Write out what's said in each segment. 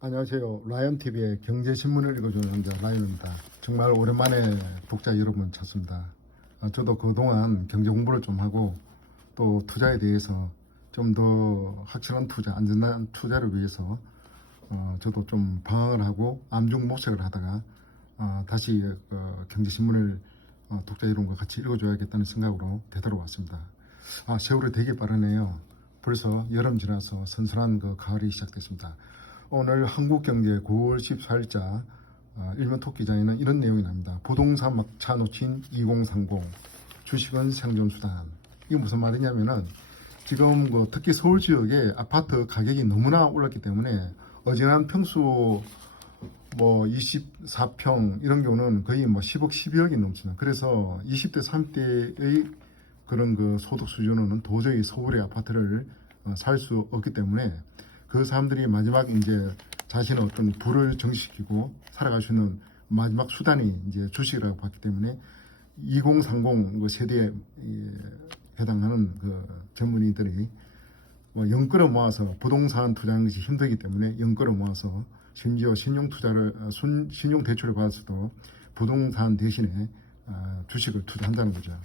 안녕하세요. 라이언TV의 경제신문을 읽어주는 남자 라이언입니다. 정말 오랜만에 독자 여러분 찾습니다. 저도 그동안 경제 공부를 좀 하고 또 투자에 대해서 좀 더 확실한 투자, 안전한 투자를 위해서 저도 좀 방황을 하고 암중모색을 하다가 다시 경제신문을 독자 여러분과 같이 읽어줘야겠다는 생각으로 되돌아왔습니다. 세월이 되게 빠르네요. 벌써 여름 지나서 선선한 가을이 시작됐습니다. 오늘 한국경제 9월 14일자 일면 톡기장에는 이런 내용이 나옵니다. 부동산 막차 놓친 2030 주식은 생존수단. 이게 무슨 말이냐면은 지금 특히 서울 지역에 아파트 가격이 너무나 올랐기 때문에 어지간한 평수 24평 이런 경우는 거의 10억 12억이 넘습니다. 그래서 20대 30대의 그런 소득 수준으로는 도저히 서울의 아파트를 살 수 없기 때문에 그 사람들이 마지막 이제 자신의 어떤 부를 정식시키고 살아갈 수 있는 마지막 수단이 이제 주식이라고 봤기 때문에 2030 세대에 해당하는 전문의들이 연 끌어 모아서 부동산 투자하는 것이 힘들기 때문에 연 끌어 모아서 심지어 신용 대출을 받아서도 부동산 대신에 주식을 투자한다는 거죠.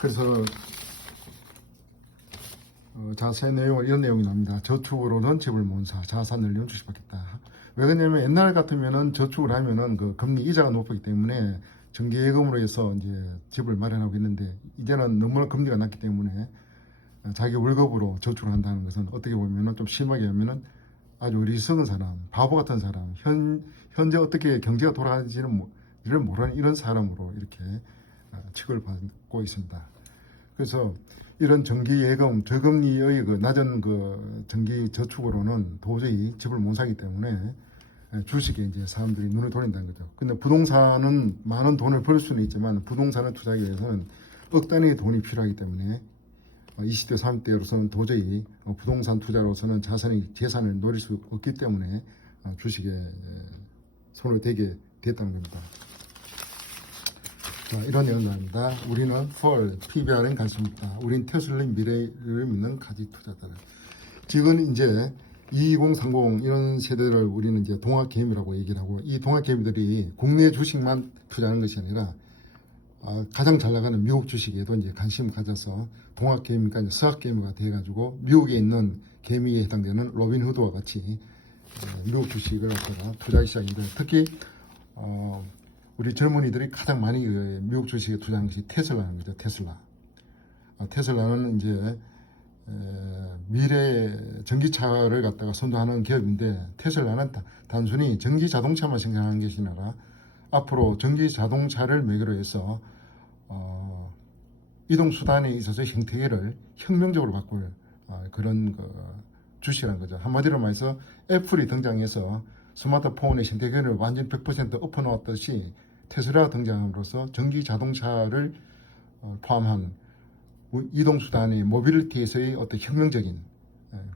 그래서 자세한 내용은 이런 내용이 나옵니다. 저축으로는 집을 못 사, 자산 늘리면 주식 받겠다. 왜 그러냐면 옛날 같으면은 저축을 하면은 금리 이자가 높기 때문에 정기예금으로 해서 이제 집을 마련하고 있는데 이제는 너무나 금리가 낮기 때문에 자기 월급으로 저축을 한다는 것은 어떻게 보면은 좀 심하게 하면은 아주 어리석은 사람, 바보 같은 사람, 현재 어떻게 경제가 돌아가는지를 모르는 이런 사람으로 이렇게 취급을 받고 있습니다. 그래서 이런 정기예금, 저금리의 낮은 정기 저축으로는 도저히 집을 못 사기 때문에 주식에 이제 사람들이 눈을 돌린다는 거죠. 근데 부동산은 많은 돈을 벌 수는 있지만 부동산을 투자하기 위해서는 억 단위의 돈이 필요하기 때문에 20대, 30대로서는 도저히 부동산 투자로서는 재산을 노릴 수 없기 때문에 주식에 손을 대게 됐다는 겁니다. 자, 이런 내용입니다. 우리는 PBR은 관심없다. 우린 테슬라의 미래를 믿는 가지 투자자다. 지금 이제 2030 이런 세대를 우리는 이제 동학개미라고 얘기를 하고, 이 동학개미들이 국내 주식만 투자하는 것이 아니라 가장 잘 나가는 미국 주식에도 이제 관심을 가져서 동학개미가 이제 서학개미가 돼가지고 미국에 있는 개미에 해당되는 로빈후드와 같이 미국 주식을 투자하기 시작합니다. 특히 우리 젊은이들이 가장 많이 미국 주식에 투자하는 것이 테슬라는 거죠. 테슬라는 이제 미래 전기차를 갖다가 선도하는 기업인데, 테슬라는 단순히 전기 자동차만 생산하는 것이 아니라 앞으로 전기 자동차를 매개로 해서 이동 수단에 있어서 형태를 혁명적으로 바꿀 그런 주식이라는 거죠. 한마디로 말해서 애플이 등장해서 스마트폰의 형태를 완전 100% 엎어놓았듯이 테슬라가 등장함으로써 전기 자동차를 포함한 이동수단의 모빌리티에서의 어떤 혁명적인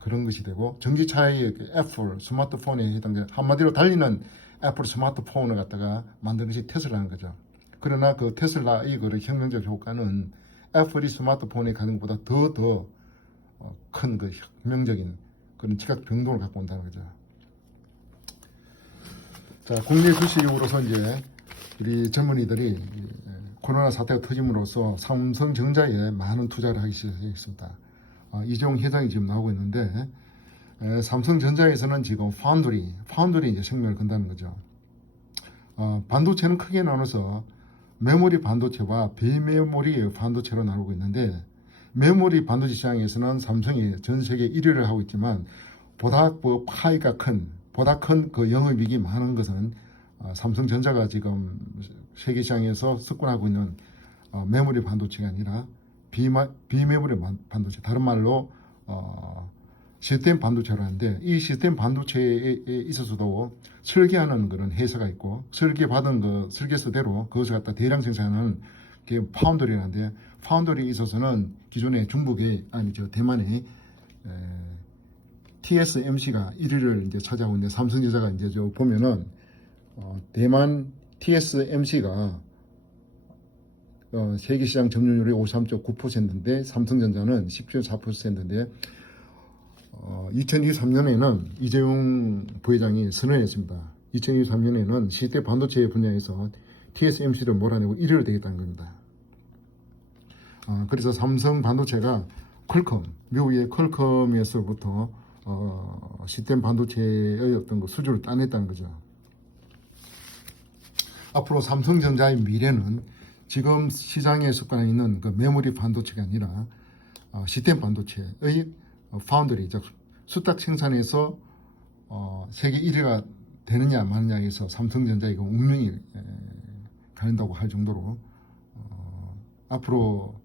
그런 것이 되고, 전기차의 애플 스마트폰에 해당되는, 한마디로 달리는 애플 스마트폰을 갖다가 만든 것이 테슬라는 거죠. 그러나 그 테슬라의 혁명적 효과는 애플이 스마트폰에 가는 것보다 더 큰 혁명적인 그런 지각 변동을 갖고 온다는 거죠. 자, 국내 주식으로서 이제 우리 젊은이들이 코로나 사태가 터짐으로써 삼성전자에 많은 투자를 하기 시작했습니다. 이재용 회장이 지금 나오고 있는데, 삼성전자에서는 지금 파운드리 이제 생명을 건다는 거죠. 반도체는 크게 나눠서 메모리 반도체와 비메모리 반도체로 나누고 있는데, 메모리 반도체 시장에서는 삼성이 전 세계 1위를 하고 있지만 보다 파이가 보다 큰 영업이익이 많은 것은 삼성전자가 지금 세계 시장에서 석권하고 있는 메모리 반도체가 아니라 비메모리 반도체, 다른 말로 시스템 반도체를 하는데, 이 시스템 반도체에 있어서도 설계하는 그런 회사가 있고, 설계받은 설계서대로 그것을 갖다 대량 생산하는 게 파운드리라는데, 파운드리에 있어서는 기존에 대만의 TSMC가 1위를 이제 차지하고 있는데, 삼성전자가 이제 보면은 대만 TSMC가 세계 시장 점유율이 53.9%인데 삼성전자는 10.4%인데 2023년에는 이재용 부회장이 선언했습니다. 2023년에는 시대 반도체 분야에서 TSMC를 몰아내고 1위를 되겠다는 겁니다. 그래서 삼성 반도체가 퀄컴, 미국의 퀄컴에서부터 시스템 반도체의 어떤 그 수주를 따냈다는 거죠. 앞으로 삼성전자의 미래는 지금 시장에 습관에 있는 그 메모리 반도체가 아니라 시스템 반도체의 파운드리, 즉 수탁 생산에서 세계 1위가 되느냐 마느냐에서 삼성전자의 그 운명이 가린다고 할 정도로 앞으로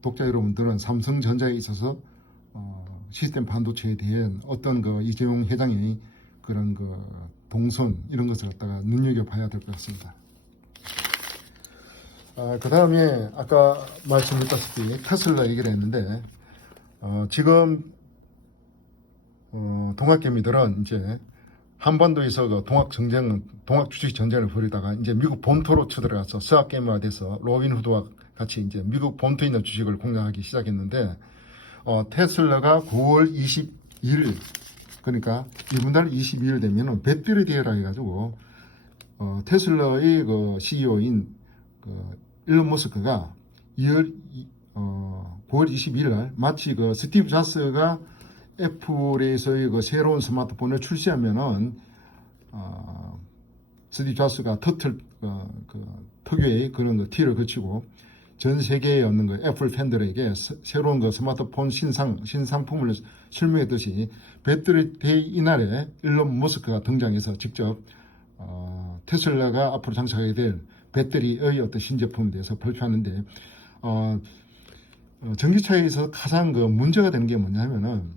독자 여러분들은 삼성전자에 있어서 시스템 반도체에 대한 어떤 그 이재용 회장의 그런 그 동선 이런 것을 갖다가 눈여겨봐야 될 것 같습니다. 그 다음에 아까 말씀드렸다시피 테슬라 얘기를 했는데 지금 동학개미들은 이제 한반도에서 그 동학 주식 전쟁을 벌이다가 이제 미국 본토로 쳐들어가서 스왑게임화돼서 로빈 후드와 같이 이제 미국 본토에 있는 주식을 공략하기 시작했는데 테슬라가 9월 22일 그러니까 이분달 22일 되면은 배터리 대회라 해가지고 테슬라의 그 CEO인 그 일론 머스크가 9월 22일 날 마치 그 스티브 잡스가 애플에서의 그 새로운 스마트폰을 출시하면은 스티브 잡스가 터틀 그 특유의 그런 그 티를 거치고 전 세계에 없는 그 애플 팬들에게 새로운 그 스마트폰 신상품을 설명했듯이 배터리 데이 이날에 일론 머스크가 등장해서 직접 테슬라가 앞으로 장착하게 될 배터리의 어떤 신제품에 대해서 발표하는데 전기차에 있어서 가장 그 문제가 되는 게 뭐냐면은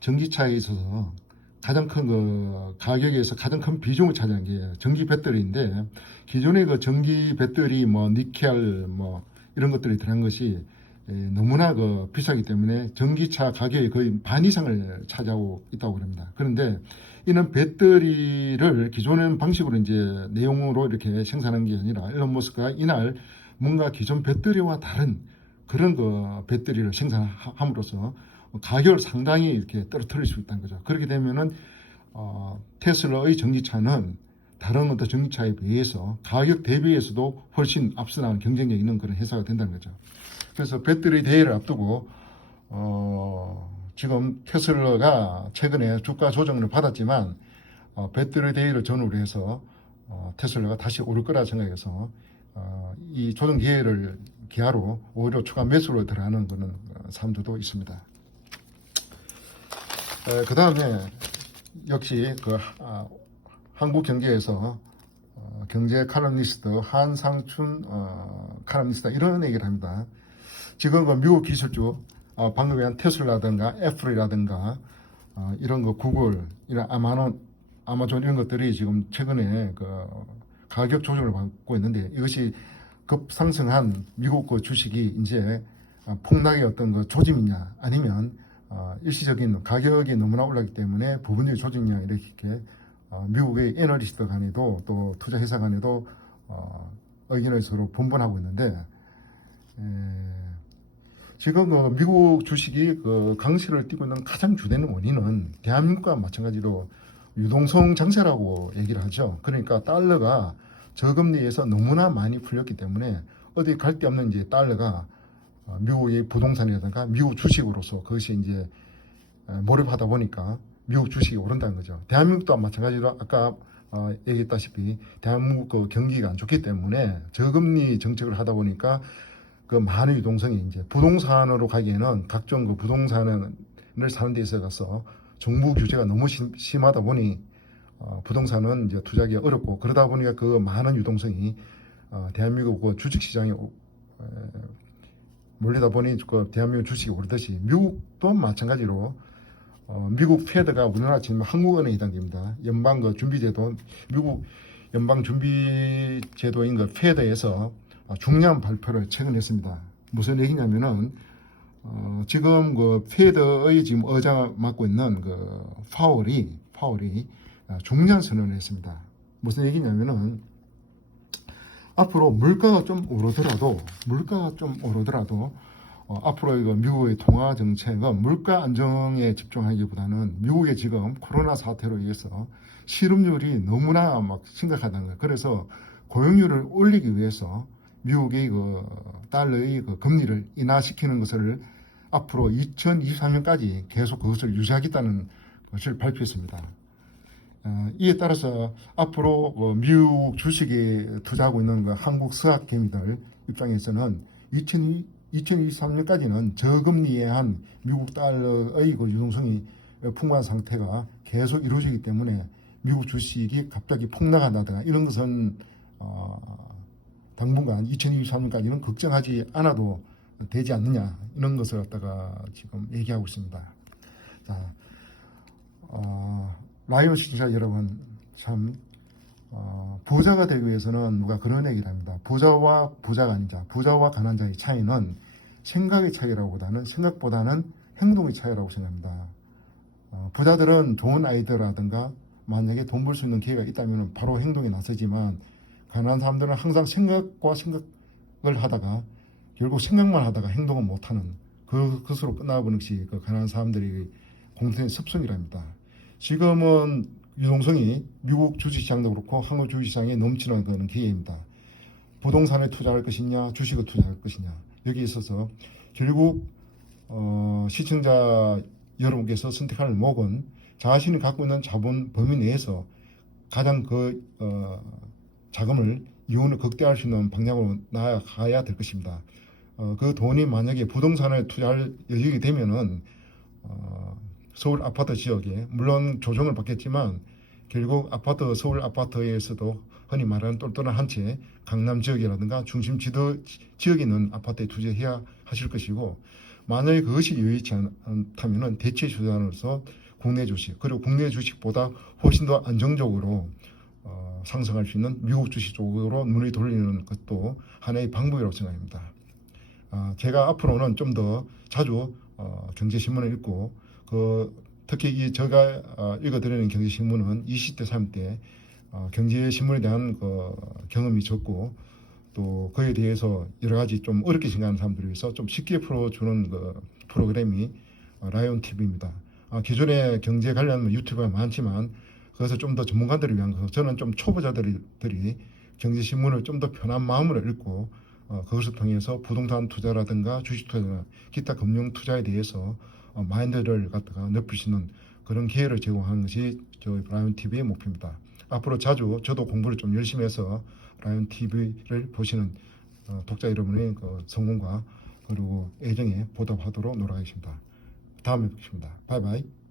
전기차에 있어서 가장 큰 그 가격에서 가장 큰 비중을 차지한 게 전기 배터리인데 기존의 그 전기 배터리 뭐 니켈 뭐 이런 것들이 들어간 것이 너무나 그 비싸기 때문에 전기차 가격의 거의 반 이상을 차지하고 있다고 합니다. 그런데 이는 배터리를 기존의 방식으로 이제 내용으로 이렇게 생산한 게 아니라 일론 머스크가 이날 뭔가 기존 배터리와 다른 그런 그 배터리를 생산함으로써 가격을 상당히 이렇게 떨어뜨릴 수 있다는 거죠. 그렇게 되면은 테슬라의 전기차는 다른 어떤 전기차에 비해서 가격 대비해서도 훨씬 앞서 나가는 경쟁력 있는 그런 회사가 된다는 거죠. 그래서 배터리 대회를 앞두고 지금 테슬라가 최근에 주가 조정을 받았지만 배터리 대회를 전후로 해서 테슬라가 다시 오를 거라 생각해서 이 조정 기회를 기하로 오히려 추가 매수로 들어가는 그런 사람들도 있습니다. 그 다음에 역시 그 한국 경제에서 경제 칼럼니스트 한상춘 칼럼니스트 이런 얘기를 합니다. 지금 그 미국 기술주 방금 얘기한 테슬라라든가 애플이라든가 이런 거 구글, 이런 아마존 이런 것들이 지금 최근에 그 가격 조정을 받고 있는데 이것이 급상승한 미국 그 주식이 이제 폭락의 어떤 그 조짐이냐 아니면 일시적인 가격이 너무나 올랐기 때문에 부분적인 조정이냐 이렇게 미국의 애널리스트 간에도 또 투자회사 간에도 의견을 서로 분분하고 있는데 지금 그 미국 주식이 그 강세를 띠고 있는 가장 주된 원인은 대한민국과 마찬가지로 유동성 장세라고 얘기를 하죠. 그러니까 달러가 저금리에서 너무나 많이 풀렸기 때문에 어디 갈 데 없는 이제 달러가 미국의 부동산이라든가 미국 주식으로서 그것이 이제 몰입하다 보니까 미국 주식이 오른다는 거죠. 대한민국도 마찬가지로 아까 얘기했다시피 대한민국 그 경기가 안 좋기 때문에 저금리 정책을 하다 보니까 그 많은 유동성이 이제 부동산으로 가기에는 각종 그 부동산을 사는 데 있어서 정부 규제가 너무 심하다 보니 부동산은 이제 투자하기 어렵고 그러다 보니까 그 많은 유동성이 대한민국 그 주식시장에 몰리다 보니 그 대한민국 주식이 오르듯이 미국도 마찬가지로 미국 페드가 우리나라 지금 한국은행이 단계입니다. 연방 그 준비제도 미국 연방 준비제도인 그 페드에서 중요한 발표를 최근 했습니다. 무슨 얘기냐면은 지금 그 페드의 지금 의장 맡고 있는 그 파월이 중요한 선언을 했습니다. 무슨 얘기냐면은 앞으로 물가가 좀 오르더라도 앞으로 이거 미국의 통화 정책은 물가 안정에 집중하기보다는 미국의 지금 코로나 사태로 인해서 실업률이 너무나 막 심각하다는 거예요. 그래서 고용률을 올리기 위해서 미국의 그 달러의 그 금리를 인하시키는 것을 앞으로 2023년까지 계속 그것을 유지하겠다는 것을 발표했습니다. 이에 따라서 앞으로 미국 주식에 투자하고 있는 그 한국 서학개미들 입장에서는 2023년까지는 저금리에 한 미국 달러의 그 유동성이 풍부한 상태가 계속 이루어지기 때문에 미국 주식이 갑자기 폭락한다든가 이런 것은 당분간 2023년까지는 걱정하지 않아도 되지 않느냐 이런 것을 갖다가 지금 얘기하고 있습니다. 자, 라이온 시청자 여러분, 참 부자가 되기 위해서는 누가 그런 얘기를 합니다. 부자와 부자가 아닌 자, 부자와 가난한 자의 차이는 생각의 차이라고보다는 생각보다는 행동의 차이라고 생각합니다. 부자들은 좋은 아이디어라든가 만약에 돈 벌 수 있는 기회가 있다면 바로 행동에 나서지만 가난한 사람들은 항상 생각과 생각을 하다가 결국 생각만 하다가 행동은 못하는 그것으로 끝나버리는 것이 그 가난한 사람들의 공통의 습성이랍니다. 지금은 유동성이 미국 주식시장도 그렇고 한국 주식시장에 넘치는 그런 기회입니다. 부동산에 투자할 것이냐 주식에 투자할 것이냐 여기에 있어서 결국 시청자 여러분께서 선택할 목은 자신이 갖고 있는 자본 범위 내에서 가장 자금을 이윤을 극대화할 수 있는 방향으로 나아가야 될 것입니다. 그 돈이 만약에 부동산에 투자할 여력이 되면은 서울 아파트 지역에 물론 조정을 받겠지만 결국 서울 아파트에서도 흔히 말하는 똘똘한 한 채 강남 지역이라든가 중심 지역에 있는 아파트에 투자해야 하실 것이고 만약에 그것이 여의치 않다면 대체 수단으로서 국내 주식 그리고 국내 주식보다 훨씬 더 안정적으로 상승할 수 있는 미국 주식 쪽으로 눈을 돌리는 것도 하나의 방법이라고 생각합니다. 제가 앞으로는 좀 더 자주 경제신문을 읽고 특히 제가 읽어드리는 경제신문은 20대, 30대 경제신문에 대한 경험이 적고 또 그에 대해서 여러 가지 좀 어렵게 생각하는 사람들을 위해서 좀 쉽게 풀어주는 프로그램이 라이온 TV입니다. 기존에 경제 관련 유튜브가 많지만 그것을 좀 더 전문가들을 위한 거 저는 좀 초보자들이 경제신문을 좀 더 편한 마음으로 읽고 그것을 통해서 부동산 투자라든가 주식 투자나 기타 금융 투자에 대해서 마인드를 갖다가 넓힐 수 있는 그런 기회를 제공하는 것이 저희 라이온 TV의 목표입니다. 앞으로 자주 저도 공부를 좀 열심히 해서 라이온 TV를 보시는 독자 여러분의 성원과 그리고 애정에 보답하도록 노력하겠습니다. 다음에 뵙겠습니다. 바이바이.